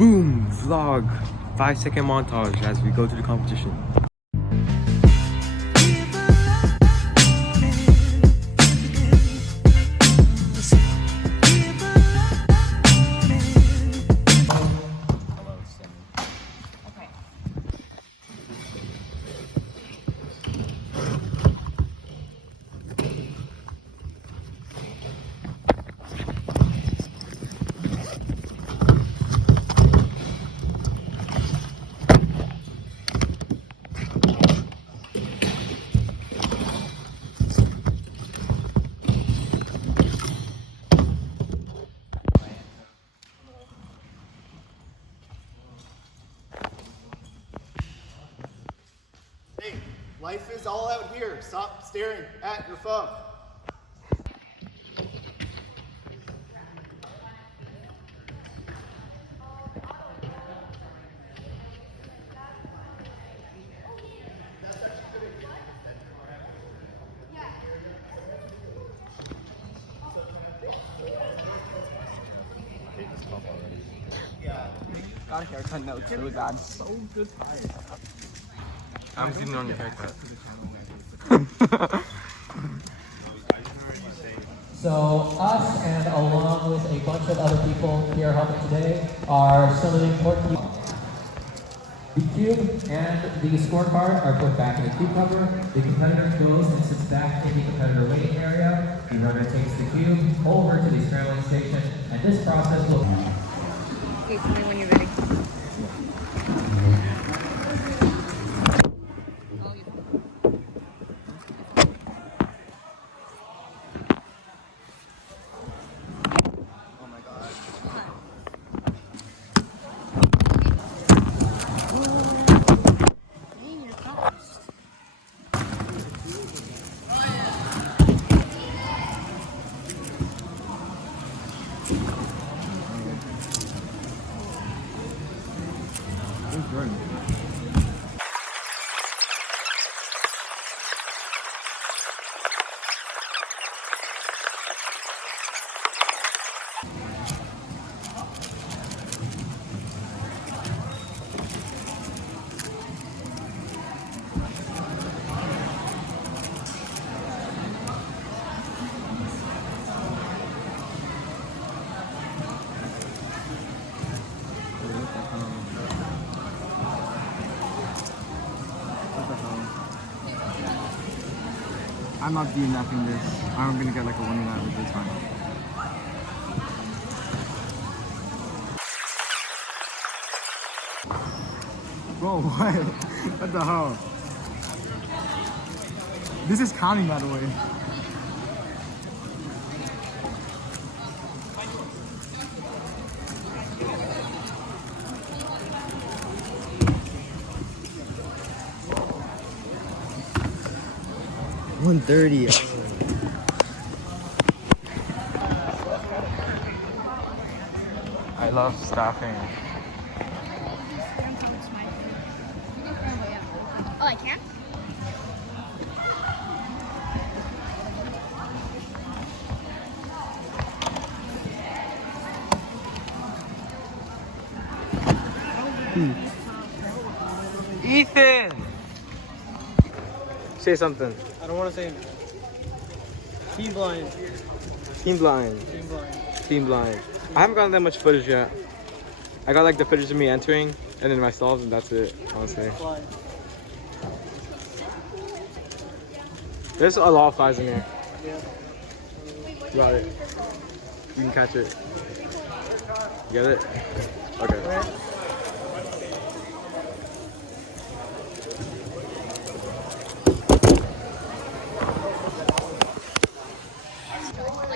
Boom! Vlog! 5-second montage as we go to the competition. Hey, life is all out here. Stop staring at your phone. Got a haircut, no, it's really bad. So good. I'm zooming on your haircut. So us and along with a bunch of other people here helping today are some of the important people. The cube and the scorecard are put back in the cube cover. The competitor goes and sits back in the competitor waiting area. The runner takes the cube over to the scrambling station, and this process will... Okay, tell me when you're ready. I'm not DNFing this. I'm gonna get like a 1 out of this time. Bro, what? What the hell? This is counting, by the way. $130. I love staffing. Oh, I can? Ethan! Say something. I don't want to say team blind. Team blind. Team blind. Team blind. I haven't gotten that much footage yet. I got like the footage of me entering and then my stalls and that's it, honestly. Blind. There's a lot of flies in here. Yeah. You got it. You can catch it. You get it? Okay.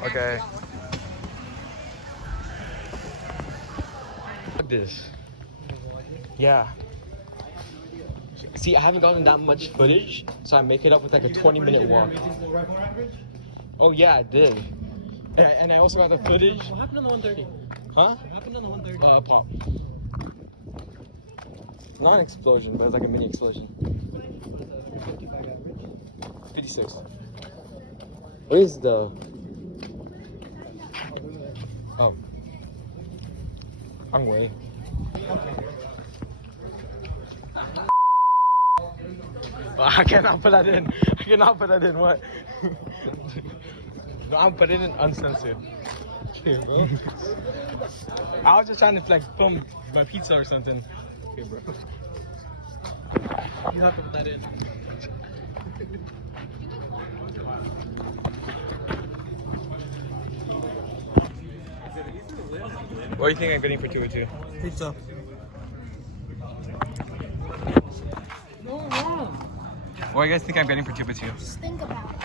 Okay. Look at this. Yeah. See, I haven't gotten that much footage, so I make it up with like a 20-minute walk. Oh yeah, I did. And I also got the footage. What happened on the 130? Huh? What happened on the 130? Pop. Not an explosion, but it's like a mini explosion. 56. What is the... Oh. I'm way. I cannot put that in. I cannot put that in. What? No, I'll put it in uncensored. Okay, bro. I was just trying to like film my pizza or something. Okay, bro. You have to put that in. What do you think I'm getting for 2 or 2? Pizza. What do you guys think I'm getting for 2 or 2? Just think about it.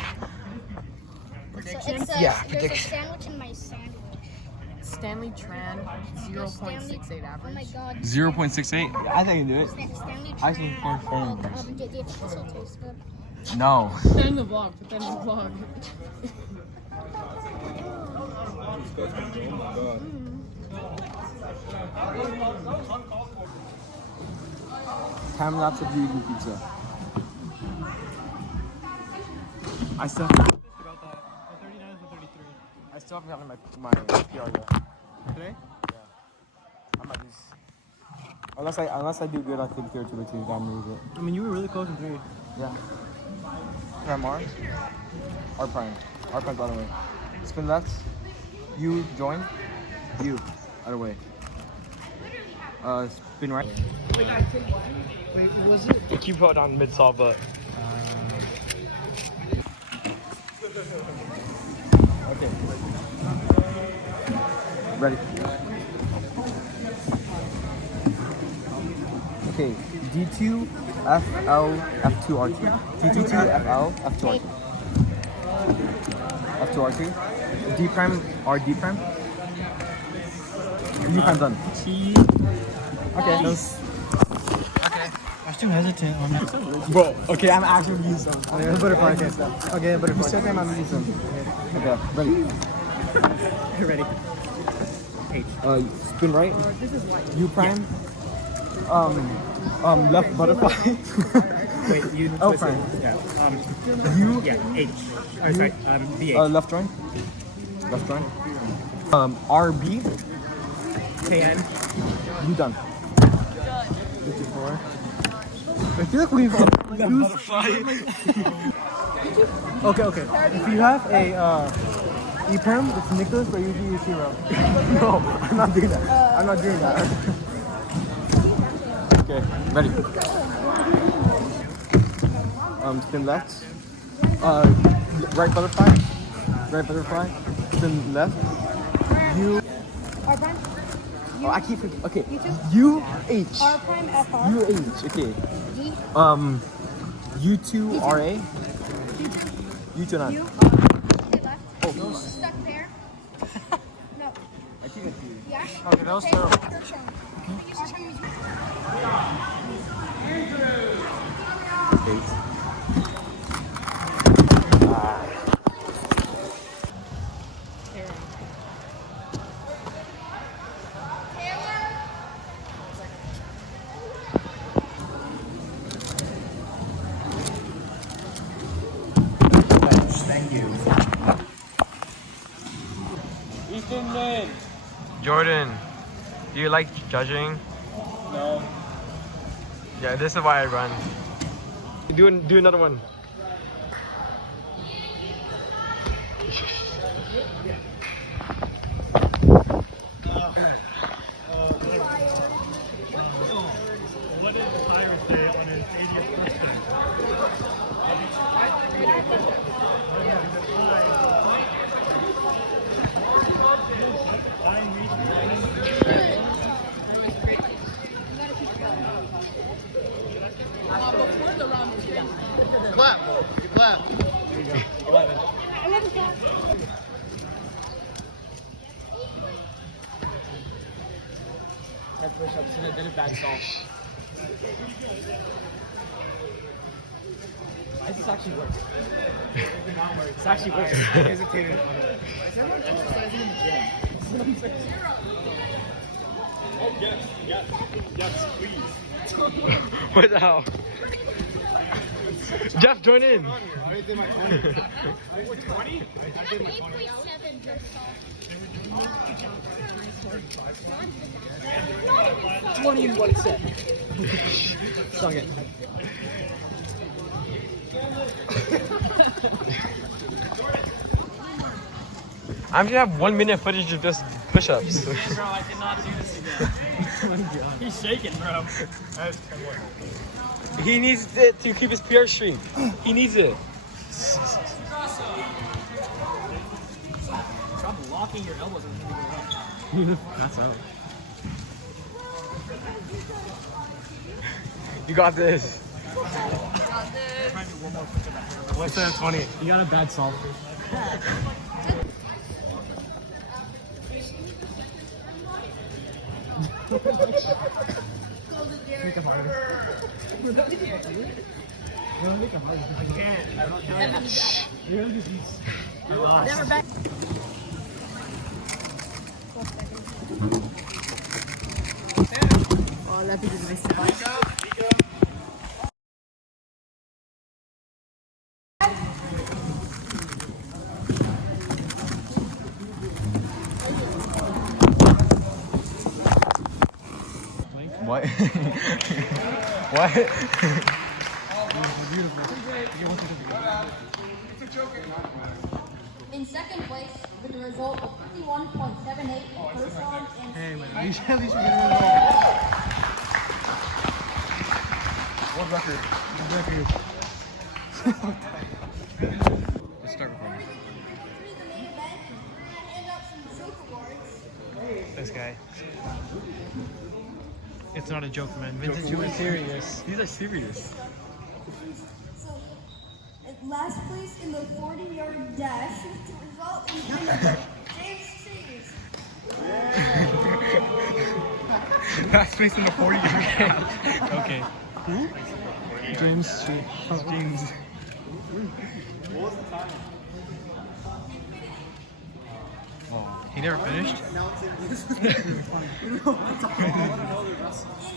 Prediction? It's a, Yeah, there's a prediction. sandwich in my sandwich. Stanley Tran, 0.68 average. Oh my god. 0.68? I think I can do it. Stanley I think Tran. 4 This will taste good. No. Put that in the vlog. Put that in the vlog. Time lapse of you eating pizza. I still haven't gotten my PR yet. Today? I might just unless I do good, I think 3 or 2 or 2. Then move it. I mean, you were really close in 3. Yeah. Prime R. R prime. R prime the other way. Spin left. You join. You other way. Spin right. Wait, was it? You keep it on mid-saw, but Okay. Ready. Okay. D2 FL F2 R2. D2 FL F2 R2. F2 R2. D prime R D prime. D prime done. T. Okay. I'm still hesitant on that. Bro, okay, I'm actually gonna use them. Okay, butterfly. Okay, butterfly. You said them, I'm gonna use them. Okay, ready. You're ready. Spin right. U prime. Left butterfly. Wait, you L twist it. prime. Yeah. U. Yeah. H. Oh, sorry. VH. Left join. Left join. RB. KN. You done. 54. I feel like we've Okay. If you have a E-perm, it's Nicholas, but usually it's Hero. No, I'm not doing that. I'm not doing that. Okay, ready. Spin left. Right butterfly. Right butterfly. Spin left. U. R prime. Oh, I keep forgetting. Okay. U H. R prime FR. U H. Okay. D. U2 RA. U2 9. U. Left. Oh, Stuck there. No. I think it's you. Yeah. Okay, that was terrible. Jordan, do you like judging? No. Yeah, this is why I run. Do another one. What did Cyrus say on his 80th birthday? Clap. Clap. 11. Push-ups and I did a back stall. This actually works. This actually works. I hesitated on it. Everyone's exercising in the gym. Oh, yes, please. What the hell? Jeff, join in. I did my 20. 20? I'm 8.7 just off. Suck it. I'm gonna have 1 minute footage of just push-ups. Bro, I cannot do this again. He's shaking, bro. He needs it to keep his PR streak. He needs it. Stop locking your elbows. That's out. You got this. What's that 20? You got a bad solve. Make it harder. Make it harder. I can't. You're gonna just Never back. Oh, that piece is nice. What? What? In second place, with a result of 51.78 for first round and Hey, man. What record? Let's start recording. the main event, we're gonna hand out some joke awards. This guy. It's not a joke, man. Vincent, you were serious. These are serious. So, at last place in the 40-yard dash to result in James Cheese. Last place in the 40-yard dash. Okay. Who? James. James. He never finished? In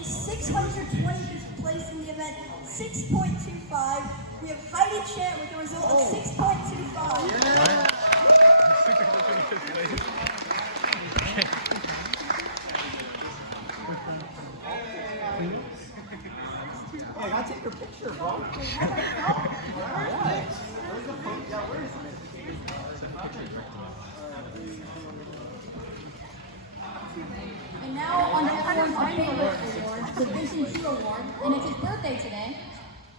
625th place in the event, 6.25. We have Heidi Chan with a result of 6.25. I gotta take her picture, bro. And now on to everyone's favorite award, the Vincent Chu Award, and it's his birthday today.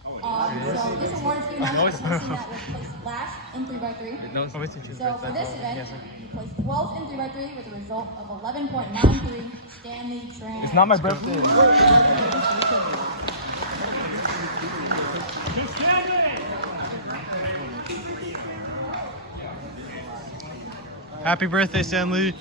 So this award is given out to the person that was placed last in 3x3. No, it's Vincent Chu's So for birthday. this event, Yes, sir. he placed 12th in 3x3 with a result of 11.93. Stanley Tran. It's not my birthday. Happy birthday, Stanley.